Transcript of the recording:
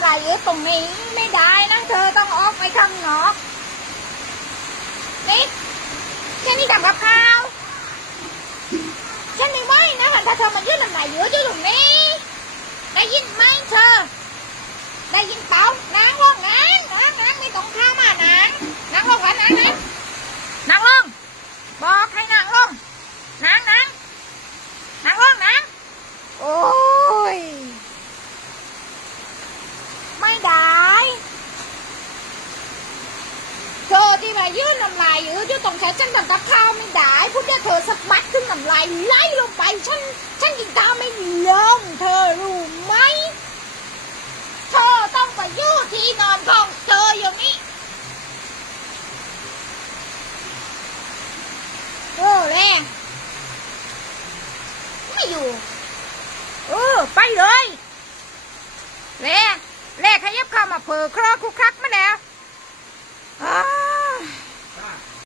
ำลายยืดตรงนี้ไม่ได้นะเธอต้องออกไปข้างนอกนี่ฉันนี่ทำกับข้าฉันไม่ไหวนะถ้าเธอมายืดลำไส้เยอะอยู่ตรงนี้ ได้ยินไหมเธอ ได้ยินเปล่านางลงนางนางนางไม่ต้องข้ามมานางนางลงก่อนนางนางนางลง บอกให้นางลงนางนางนางลงนางโอ้ย ไม่ได้ เธอที่มายื่นน้ำลายยืดอยู่ตรงฉันฉันทำกับข้าวไม่ได้พูดว่าเธอสะบัดขึ้นน้ำลายไหลลงไปฉันฉันกินข้าไม่ลงเธอรู้ไหมเธอต้องไปยู่ที่นอนของเธออย่างนี้เออแรงไม่อยู่เออไปเลยแร่แร่ขยับเข้ามาเผลอคราะห์คุกคัก